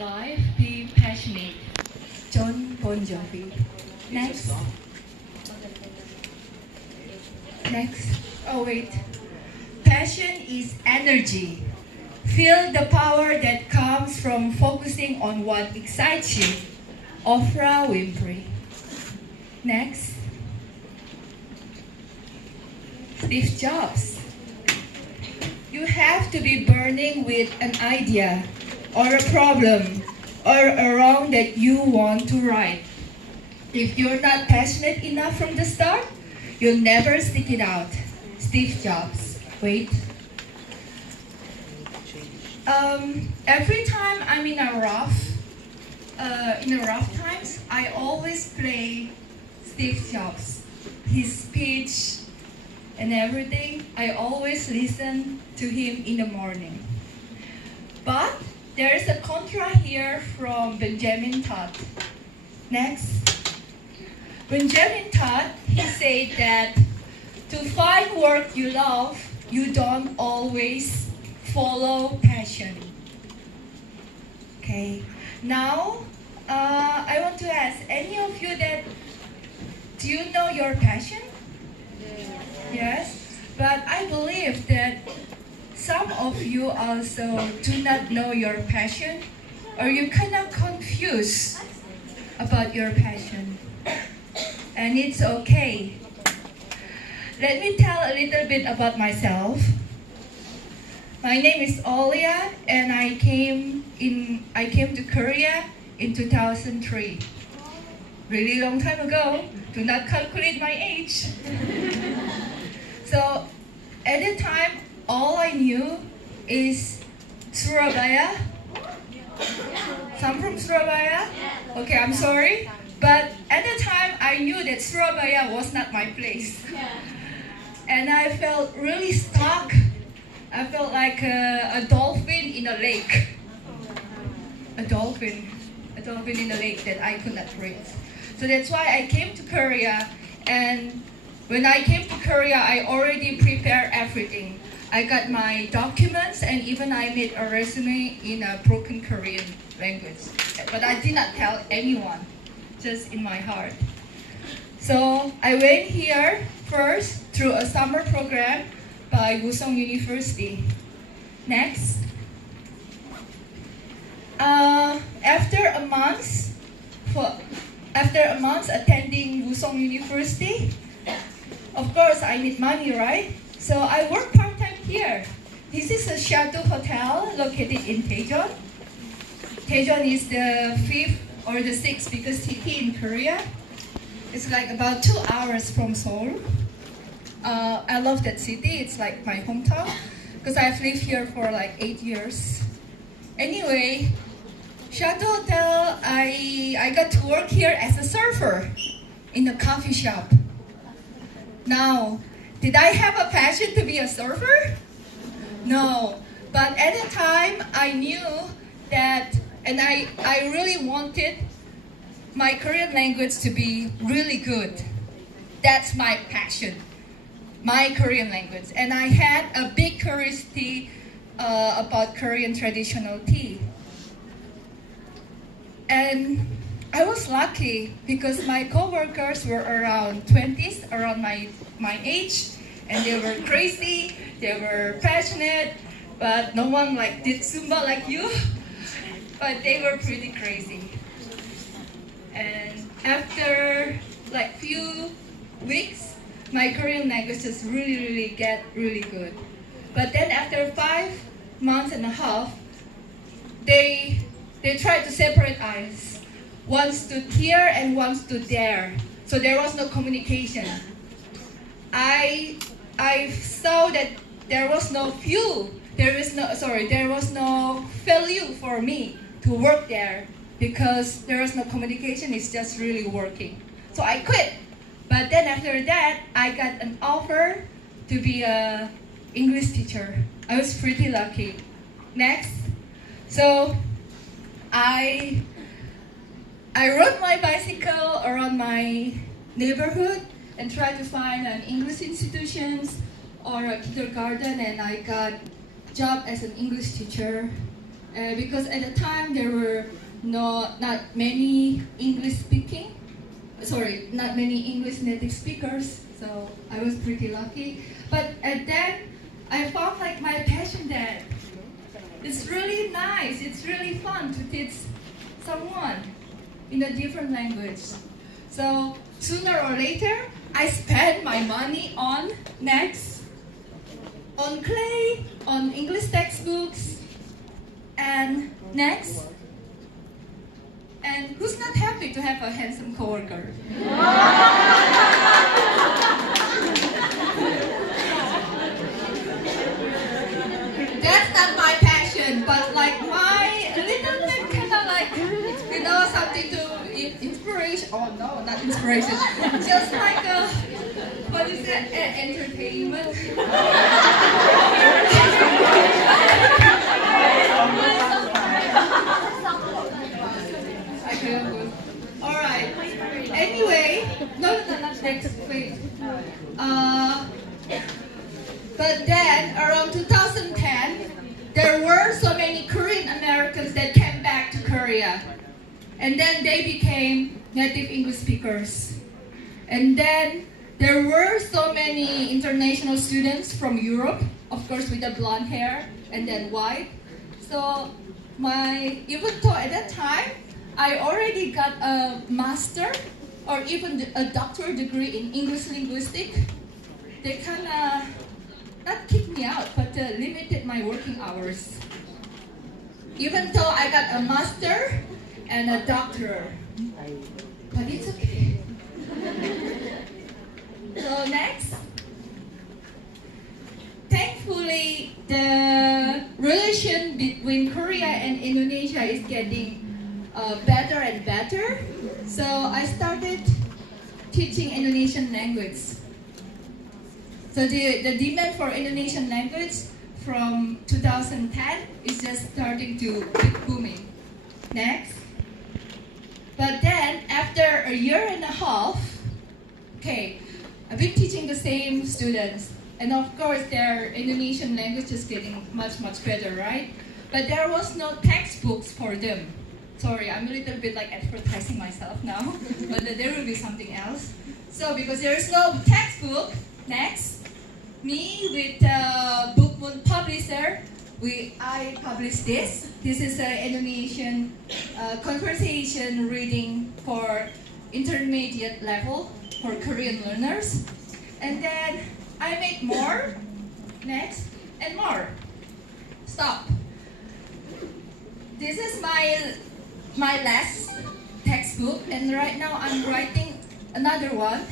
life, be passionate. John Bon Jovi. Next. Next. Oh, wait. Passion is energy. Feel the power that comes from focusing on what excites you. Oprah Winfrey. Next. Steve Jobs. You have to be burning with an idea or a problem or a wrong that you want to right. If you're not passionate enough from the start, you'll never stick it out. Steve Jobs. Wait. Every time I'm in a rough times, I always play Steve Jobs. His speech and everything, I always listen to him in the morning. But there is a contra here from Benjamin Todd. Next. Benjamin Todd, he said that to find work you love, you don't always follow passion. Okay. Now, I want to ask any of you that, do you know your passion? Yes. But I believe that some of you also do not know your passion, or you're kind of confused about your passion. And it's okay. Let me tell a little bit about myself. My name is Olia, and I came to Korea in 2003. Really long time ago. Do not calculate my age. So at the time, all I knew is Surabaya. Some from Surabaya? Okay, I'm sorry. But at the time, I knew that Surabaya was not my place. And I felt really stuck. I felt like a dolphin in a lake. A dolphin in a lake that I could not breathe. So that's why I came to Korea. And when I came to Korea, I already prepared everything. I got my documents, and even I made a resume in a broken Korean language. But I did not tell anyone, just in my heart. So I went here first through a summer program by Wusong University. Next. After a month attending Wusong University, of course I need money, right? So I work part-time here. This is a Chateau Hotel located in Daejeon. Daejeon is the 5th or the 6th biggest city in Korea. It's like about 2 hours from Seoul. I love that city. It's like my hometown because I've lived here for like 8 years. Anyway, Chateau Hotel, I got to work here as a server in a coffee shop. Now, did I have a passion to be a server? No, but at the time I knew that, and I really wanted my Korean language to be really good. That's my passion, my Korean language. And I had a big curiosity about Korean traditional tea. And I was lucky because my coworkers were around 20s, around my age, and they were crazy, they were passionate, but no one did Zumba like you, but they were pretty crazy. And after few weeks, my Korean language just really get really good. But then after 5 months and a half, they tried to separate us. One stood here and one stood there. So there was no communication. I saw that there was no value for me to work there because there was no communication. It's just really working. So I quit. But then after that, I got an offer to be an English teacher. I was pretty lucky. Next. So I rode my bicycle around my neighborhood and tried to find an English institutions or a kindergarten, and I got job as an English teacher. because at the time there were not many not many English native speakers, so I was pretty lucky. But then I found like my passion that it's really nice, it's really fun to teach someone in a different language. So sooner or later, I spent my money on next, on clay, on English textbooks, and next. And who's not happy to have a handsome coworker? That's not my passion, but like my little bit kind of like, something to inspiration. Oh no, not inspiration. Just like what is it? Entertainment. All right. Anyway, no, not next week. But then around 2010, there were so many Korean Americans that came back to Korea. And then they became native English speakers. And then there were so many international students from Europe, of course with the blonde hair and then white. So even though at that time, I already got a master or even a doctorate degree in English linguistics, they kind of not kicked me out, but limited my working hours. Even though I got a master and a doctorate, but it's okay. So next, thankfully the relation between Korea and Indonesia is getting better and better. So I started teaching Indonesian language. So the demand for Indonesian language from 2010 is just starting to keep booming. Next. But then after a year and a half, I've been teaching the same students, and of course their Indonesian language is getting much better, right? But there was no textbooks for them. Sorry, I'm a little bit like advertising myself now, but there will be something else. So because there is no textbook, next, me with Book Moon Publisher, I published this. This is an Indonesian conversation reading for intermediate level for Korean learners. And then I made more, next, and more. Stop. This is my last textbook, and right now I'm writing another one,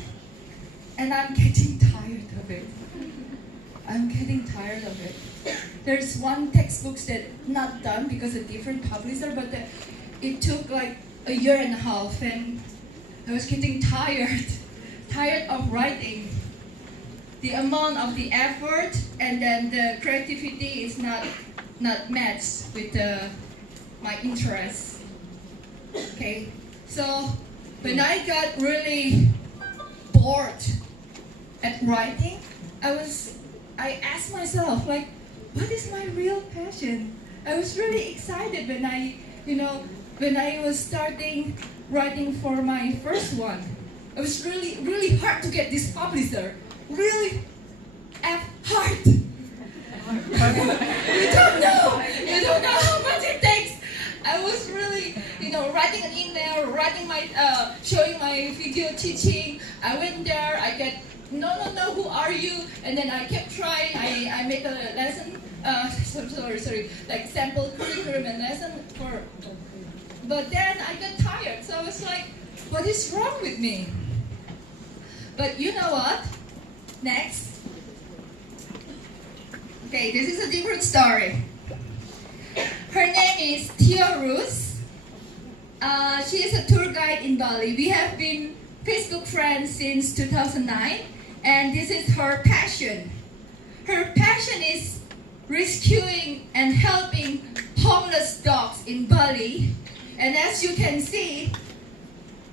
and I'm getting tired of it. There's one textbook that not done because a different publisher, but it took like a year and a half, and I was getting tired of writing. The amount of the effort and then the creativity is not matched with my interests. Okay, so when I got really bored at writing, I asked myself, like, what is my real passion? I was really excited when I was starting writing for my first one. It was really hard to get this publisher. Really hard. You don't know how much it takes. I was really, writing an email, showing my video teaching. I went there, I get, no, who are you? And then I kept trying, I make a lesson, like sample curriculum and lesson but then I got tired, so I was like, what is wrong with me? But you know what? Next. Okay, this is a different story. Her name is Tia Rus. She is a tour guide in Bali. We have been Facebook friends since 2009, and this is her passion. Her passion is rescuing and helping homeless dogs in Bali. And as you can see,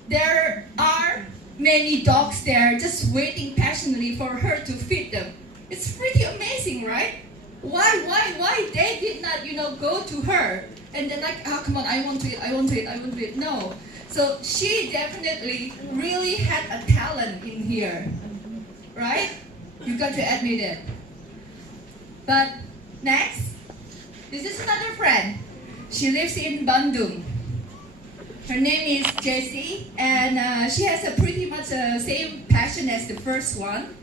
there are many dogs there just waiting passionately for her to feed them. It's pretty amazing, right? Why they did not, go to her? and then like, oh come on, I want to eat, I want to eat, I want to eat. No. So she definitely really had a talent in here, right? You got to admit it. But next, this is another friend. She lives in Bandung. Her name is Jessie, and she has a pretty much the same passion as the first one.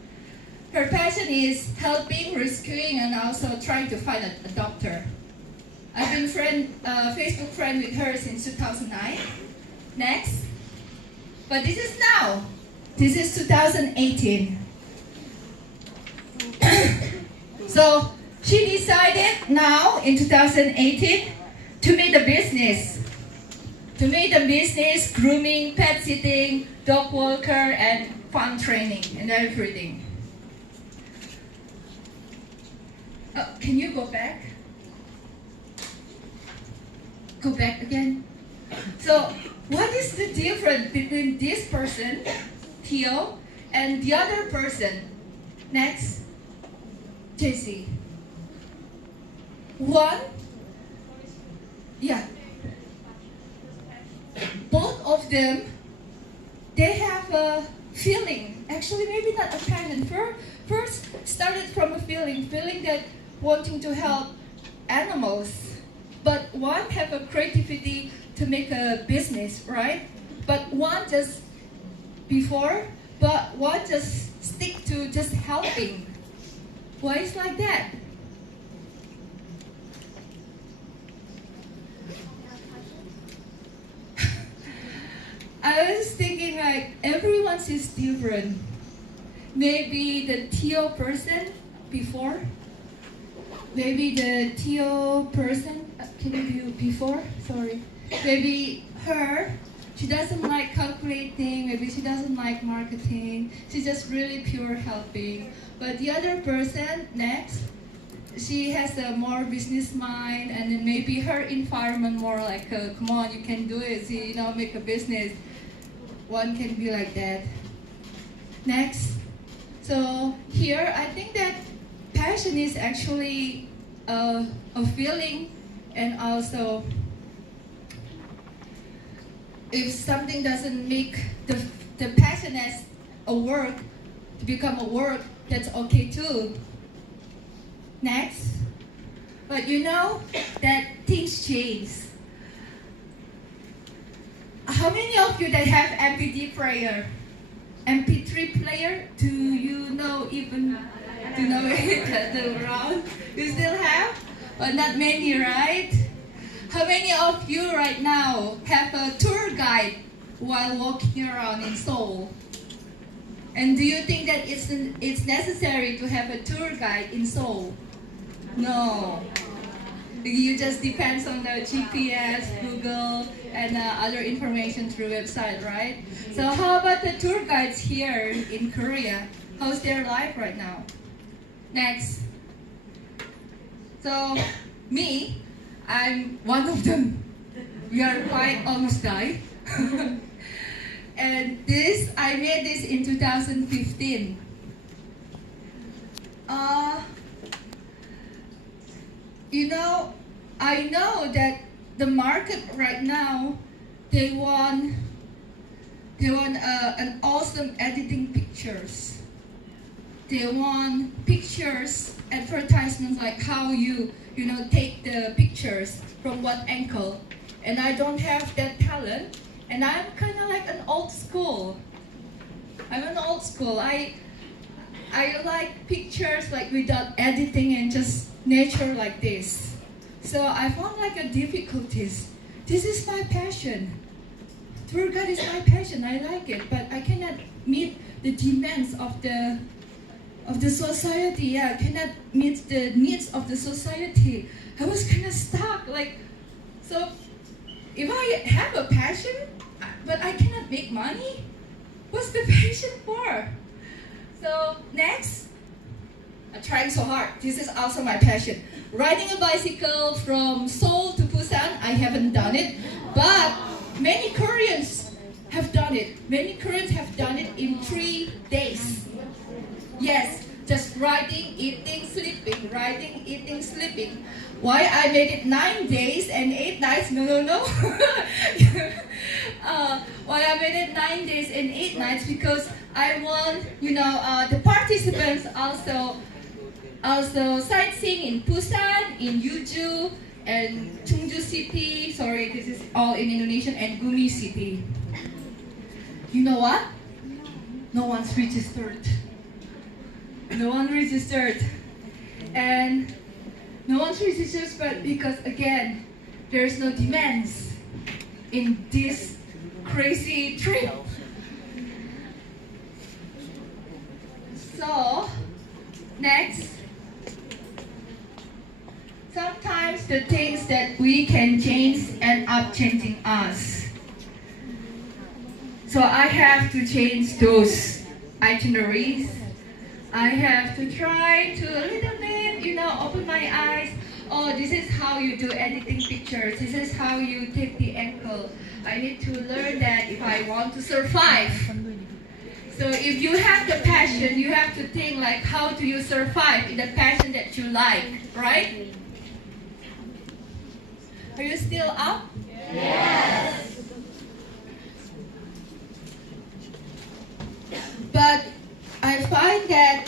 Her passion is helping, rescuing, and also trying to find a doctor. I've been Facebook friend with her since 2009. Next. But this is now. This is 2018. So she decided now in 2018 to make a business. To make a business, grooming, pet sitting, dog walker, and farm training, and everything. Can you go back? Go back again. So, what is the difference between this person, Theo, and the other person? Next, Jessie. One, yeah. Both of them, they have a feeling. Actually, maybe not a passion. First started from a feeling that wanting to help animals. But one have a creativity to make a business, right? But one just but one just stick to just helping. Why is like that? I was thinking like everyone's is different. Maybe the Theo person before. Maybe the Theo person, can you do before? Sorry. Maybe her, she doesn't like calculating, maybe she doesn't like marketing, she's just really pure helping. But the other person, next, she has a more business mind, and then maybe her environment more like, come on, you can do it, see, make a business. One can be like that. Next. So here, I think that passion is actually a feeling, and also if something doesn't make the passion as a work to become a work, that's okay too. Next. But you know that things change. How many of you that have MP3 player? MP3 player? Do you know even to know it around? You still have? But not many, right? How many of you right now have a tour guide while walking around in Seoul? And do you think that it's necessary to have a tour guide in Seoul? No. You just depends on the GPS, Google, and other information through website, right? So how about the tour guides here in Korea? How's their life right now? Next. So me, I'm one of them. We are quite almost died. And I made this in 2015. I know that the market right now, they want an awesome editing pictures. They want pictures, advertisements like how you take the pictures from what angle. And I don't have that talent, and I'm kind of like an old school. I'm an old school. I like pictures like without editing and just nature like this. So I found like a difficulties. This is my passion. Tour guide is my passion. I like it, but I cannot meet the demands of the society. Yeah, I cannot meet the needs of the society. I was kind of stuck. So if I have a passion, but I cannot make money, what's the passion for? So next, I'm trying so hard. This is also my passion. Riding a bicycle from Seoul to Busan, I haven't done it, but many Koreans have done it. Many Koreans have done it in 3 days. Yes, just riding, eating, sleeping, riding, eating, sleeping. Why I made it 9 days and 8 nights? No. Why I made it 9 days and 8 nights? Because I want, the participants also sightseeing in Busan, in Jeju, and Chungju City. Sorry, this is all in Indonesian, and Gumi City. You know what? No one's registered. No one registered. And no one registers, but because again, there's no demands in this crazy trip. So, next. Sometimes the things that we can change end up changing us. So I have to change those itineraries. I have to try to a little bit, open my eyes. Oh, this is how you do editing pictures. This is how you take the angle. I need to learn that if I want to survive. So if you have the passion, you have to think like, how do you survive in the passion that you like, right? Are you still up? Yes. But I find that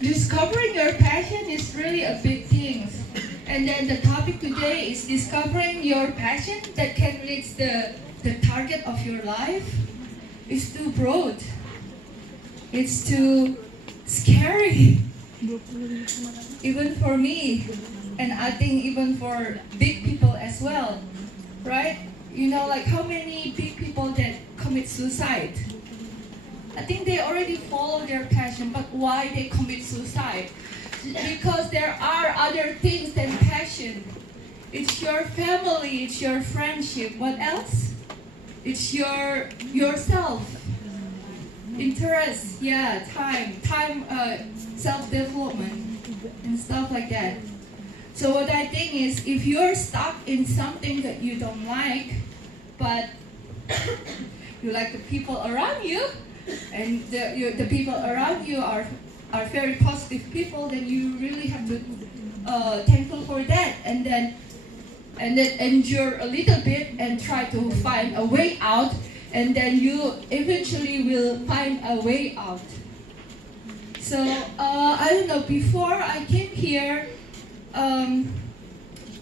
discovering your passion is really a big thing. And then the topic today is discovering your passion that can reach the target of your life. It's too broad. It's too scary. Even for me, and I think even for big people as well, right? Like how many big people that commit suicide? I think they already follow their passion, but why they commit suicide? Because there are other things than passion. It's your family, it's your friendship. What else? It's yourself. Interest, time, self-development, and stuff like that. So what I think is, if you're stuck in something that you don't like, but you like the people around you, and the people around you are very positive people, then you really have to thankful for that, and then endure a little bit and try to find a way out, and then you eventually will find a way out. So I don't know. Before I came here,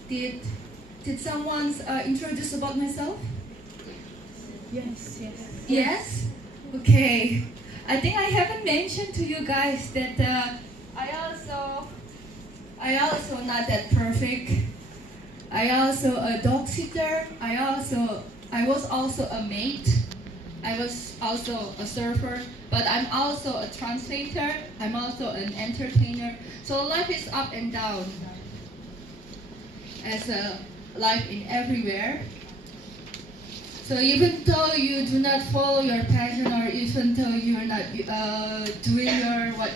did someone introduce about myself? Yes. Yes? Okay. I think I haven't mentioned to you guys that I also not that perfect. I also a dog sitter. I was also a maid. I was also a surfer, but I'm also a translator. I'm also an entertainer. So life is up and down. As a life in everywhere. So even though you do not follow your passion, or even though you're not doing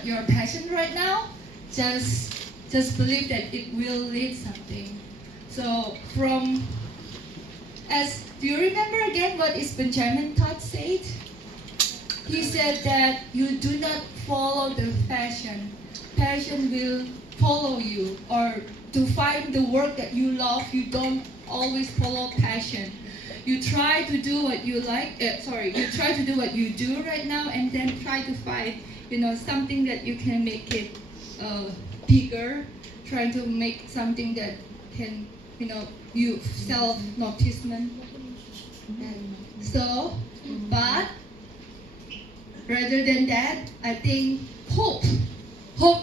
your passion right now, just believe that it will lead something. So do you remember again what is Benjamin Todd said? He said that you do not follow the passion. Passion will follow you. Or to find the work that you love, you don't always follow passion. You try to do what you like. You try to do what you do right now, and then try to find, something that you can make it bigger. Try to make something that can, you self-noticement. And so, but rather than that, I think hope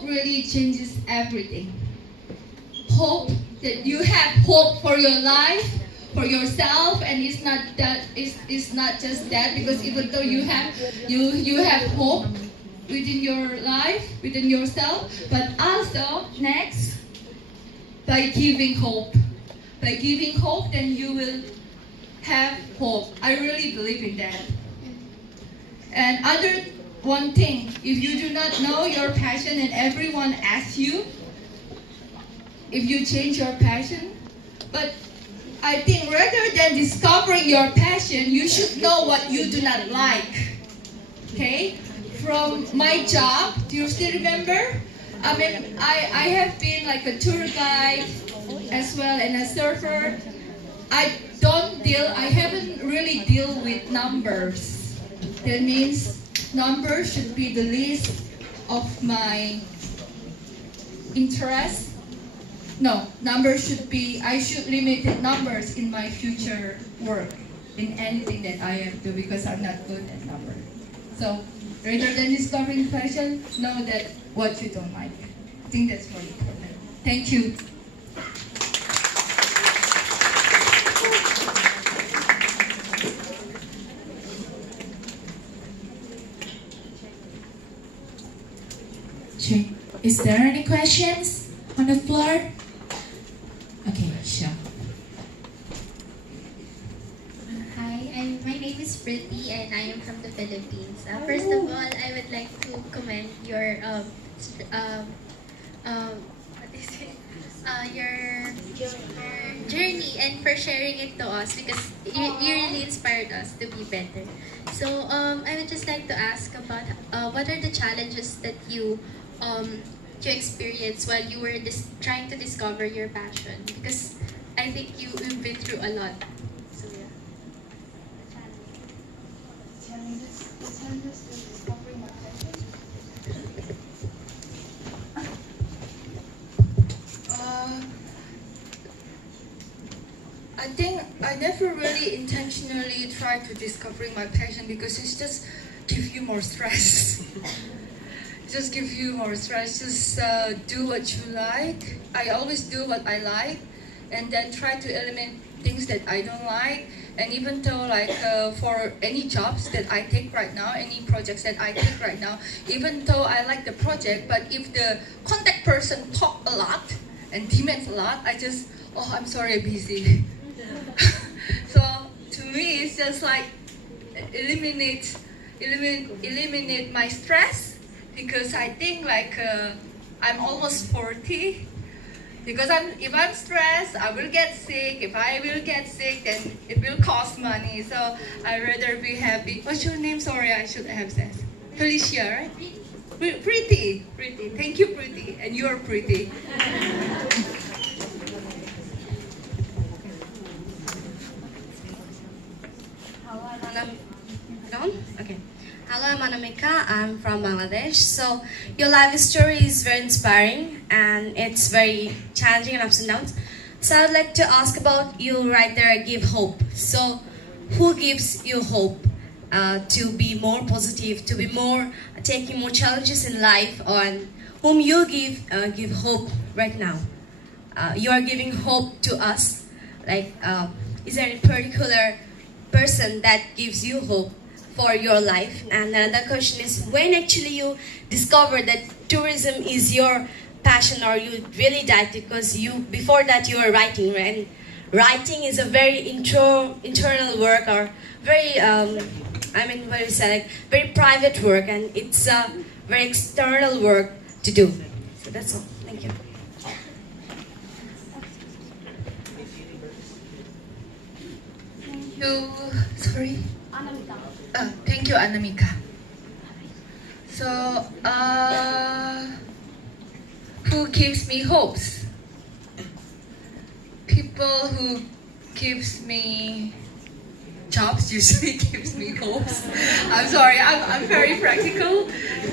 really changes everything. Hope that you have hope for your life, for yourself, and it's not just that, because even though you have hope within your life, within yourself, but also next, by giving hope. By giving hope, then you will have hope. I really believe in that. And one thing, if you do not know your passion and everyone asks you if you change your passion, but I think rather than discovering your passion, you should know what you do not like. Okay, from my job, do you still remember? I mean, I have been like a tour guide as well and a surfer. I haven't really deal with numbers. That means numbers should be the least of my interest. No, numbers should be, I should limit the numbers in my future work, in anything that I am doing because I'm not good at numbers. So rather than discovering passion, know that what you don't like. I think that's more important. Thank you. Sure. Is there any questions on the floor? Okay, sure. Hi, my name is Pretty and I am from the Philippines. First of all, I would like to commend your what is it? Your journey and for sharing it to us because you really inspired us to be better. So I would just like to ask about what are the challenges that you experienced while you were trying to discover your passion because I think you've been through a lot. So yeah. I think I never really intentionally tried to discovering my passion because it's just give you more stress. Just give you more stress. Just do what you like. I always do what I like, and then try to eliminate things that I don't like. And even though for any jobs that I take right now, any projects that I take right now, even though I like the project, but if the contact person talk a lot and demands a lot, I just, oh, I'm sorry, I'm busy. So to me, it's just like eliminate my stress because I think I'm almost 40. Because if I'm stressed, I will get sick. If I will get sick, then it will cost money. So I'd rather be happy. What's your name? Sorry, I should have said. Felicia, right? Pretty. Thank you, Pretty. And you're pretty. Okay. Hello, I'm Anamika. I'm from Bangladesh. So your life story is very inspiring and it's very challenging and ups and downs. So I'd like to ask about you right there, give hope. So who gives you hope to be more positive, to be more taking more challenges in life, on whom you give hope right now? You are giving hope to us. Is there any particular person that gives you hope for your life? And another question is, when actually you discovered that tourism is your passion, or you really liked it because before that you were writing, right? And writing is a very internal work, or very very private work, and it's a very external work to do. So that's all. Thank you. Sorry. Thank you, Anamika. So, who gives me hopes? People who gives me jobs usually gives me hopes. I'm sorry, I'm very practical.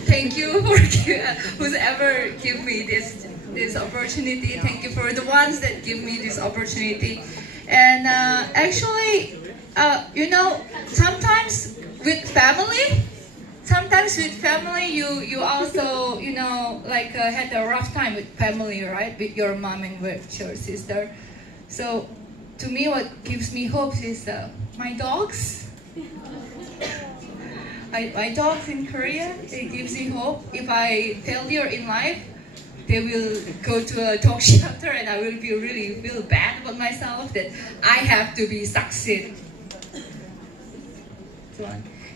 Thank you for who's ever give me this opportunity. Thank you for the ones that give me this opportunity. And actually, sometimes with family, you also had a rough time with family, right? With your mom and with your sister. So to me, what gives me hope is my dogs. My dogs in Korea, it gives me hope. If I failure in life, they will go to a dog shelter, and I will really feel bad about myself that I have to be succeed.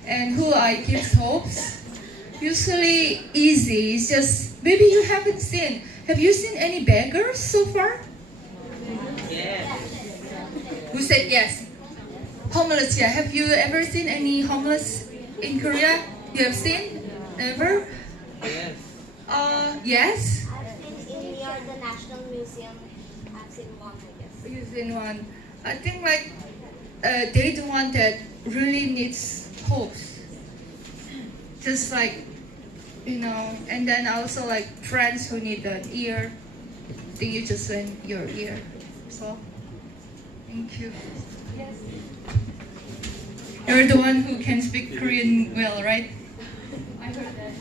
And who I gives hopes? Usually easy. It's just maybe you haven't seen. Have you seen any beggars so far? Yes. Who said yes? Homeless, yeah. Have you ever seen any homeless in Korea? You have seen? Never? Yes. Yes. I've been in near the National Museum. I've seen one, I guess. You've seen one. I think like they the one that really needs hopes. Just like, you know, and then also like friends who need an ear. I think you just lend your ear. So, thank you. Yes. You're the one who can speak Korean well, right? I heard that.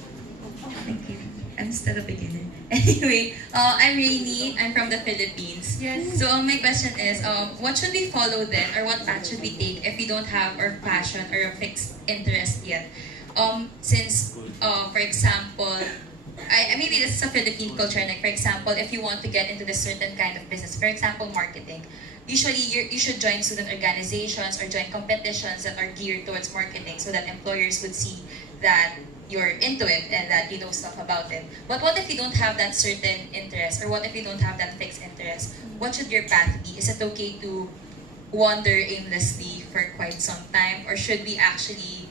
Thank you. I'm still a beginner. Anyway, I'm Rainy. I'm from the Philippines. Yes. So my question is, what should we follow then, or what path should we take if we don't have our passion or a fixed interest yet? Since, for example, maybe this is a Philippine culture. Like for example, if you want to get into this certain kind of business, for example, marketing, usually you should join student organizations or join competitions that are geared towards marketing, so that employers would see that you're into it and that you know stuff about it. But what if you don't have that certain interest, or what if you don't have that fixed interest? What should your path be? Is it okay to wander aimlessly for quite some time, or should we actually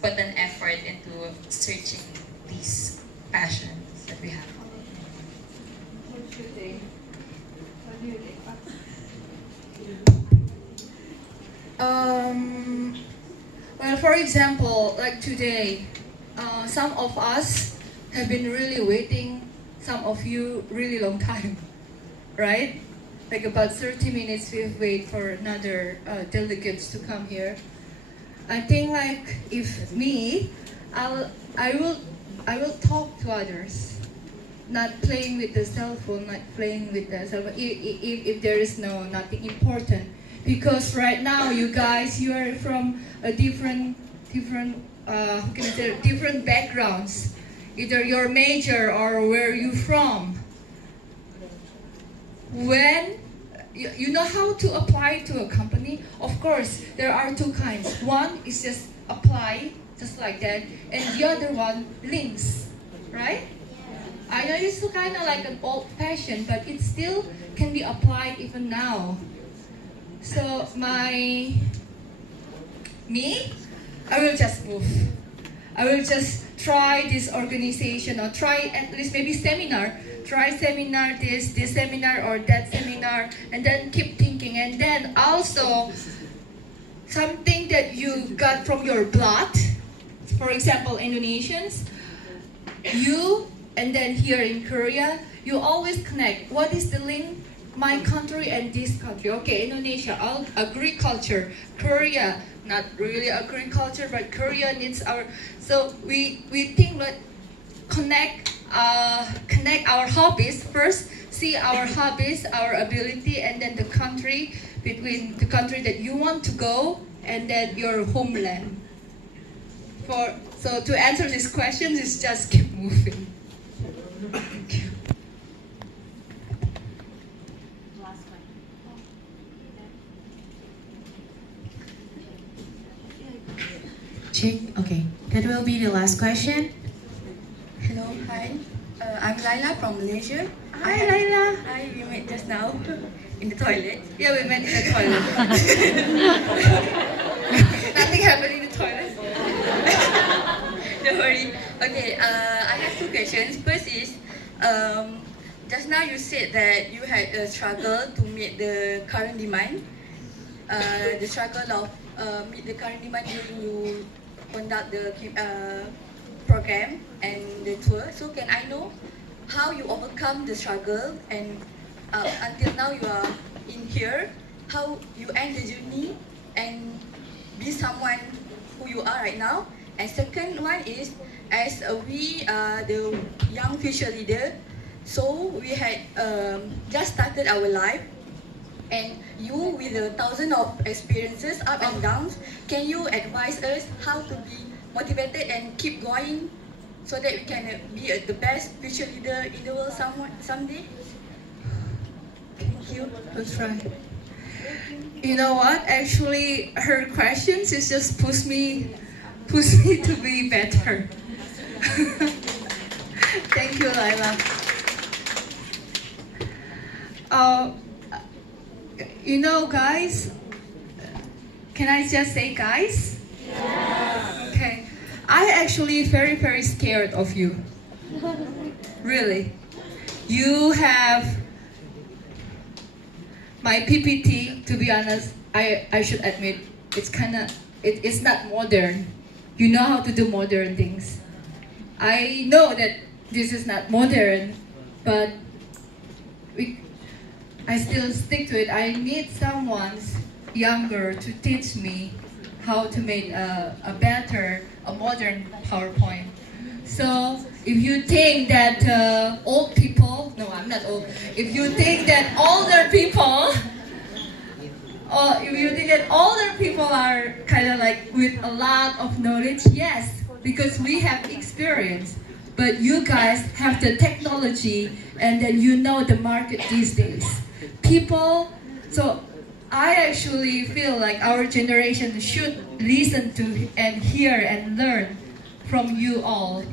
put an effort into searching these passions that we have? What do you think? What do you think? Well, for example, like today, some of us have been really waiting, some of you really long time, right? Like about 30 minutes we've waited for another delegates to come here. I think like if me, I will talk to others, not playing with the cell phone, not playing with the cell phone, if there is nothing important. Because right now, you guys, you are from a different backgrounds. Either your major or where you from. When you know how to apply to a company, of course, there are two kinds. One is just apply, just like that, and the other one, links, right? I know it's kind of like an old-fashioned, but it still can be applied even now. So I will just move. I will just try this organization, or try at least maybe seminar. Try seminar, this seminar or that seminar, and then keep thinking. And then also something that you got from your blood. For example, Indonesians, and then here in Korea, you always connect. What is the link? My country and this country. Okay, Indonesia, agriculture. Korea, not really agriculture, but Korea needs our. So we think that connect our hobbies first. See our hobbies, our ability, and then the country, between the country that you want to go and then your homeland. So to answer this question is just keep moving. Thank you. Check. Okay, that will be the last question. Hello, hi. I'm Laila from Malaysia. Hi, Laila. Hi, we met just now in the toilet. Yeah, we met in the toilet. Nothing happened in the toilet. Don't worry. Okay, I have two questions. First is, just now you said that you had a struggle to meet the current demand. The struggle of meet the current demand during you conduct the program and the tour. So can I know how you overcome the struggle, and until now you are in here, how you end the journey and be someone who you are right now? And second one is, as we are the young future leader, so we had just started our life, and you with a thousand of experiences, up and downs, can you advise us how to be motivated and keep going so that we can be the best future leader in the world someday? Thank you. That's right. You know what? Actually, her questions is just push me to be better. Thank you, Laila. You know, guys, can I just say guys? Yes. Okay. I actually very scared of you. Really. You have my PPT, to be honest, I should admit, it's not modern. You know how to do modern things. I know that this is not modern, but I still stick to it. I need someone younger to teach me how to make a modern PowerPoint. So if you think that old people, no, I'm not old. If you think that older people, or if you think that older people are kind of like with a lot of knowledge, yes, because we have experience. But you guys have the technology, and then you know the market these days. People, so I actually feel like our generation should listen to and hear and learn from you all.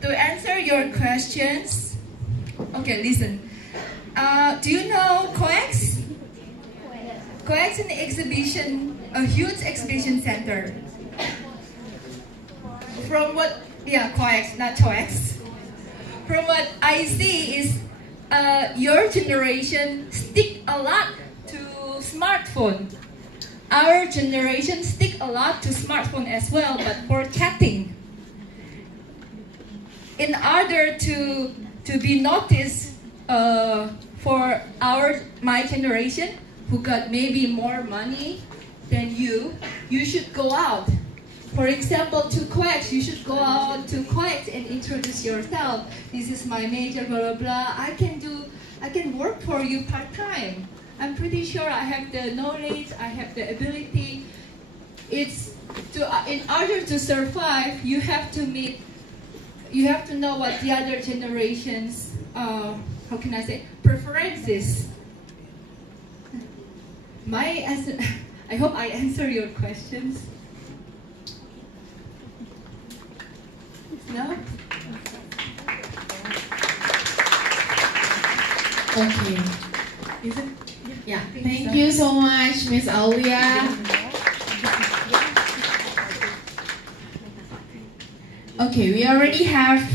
To answer your questions, okay, listen. Do you know COEX? COEX is an exhibition, a huge exhibition center. From what, yeah, COEX, not TOEX. From what I see is your generation stick a lot to smartphone. Our generation stick a lot to smartphone as well, but for chatting. In order to be noticed for my generation, who got maybe more money than you should go out. For example, to COEX, you should go out to COEX and introduce yourself. This is my major, blah, blah, blah. I can work for you part-time. I'm pretty sure I have the knowledge, I have the ability. In order to survive, you have to know what the other generations, how can I say, preferences. I hope I answer your questions. No? Okay. Is it? Yeah. I think Thank so. you so much, Miss Aulia. Okay, we already have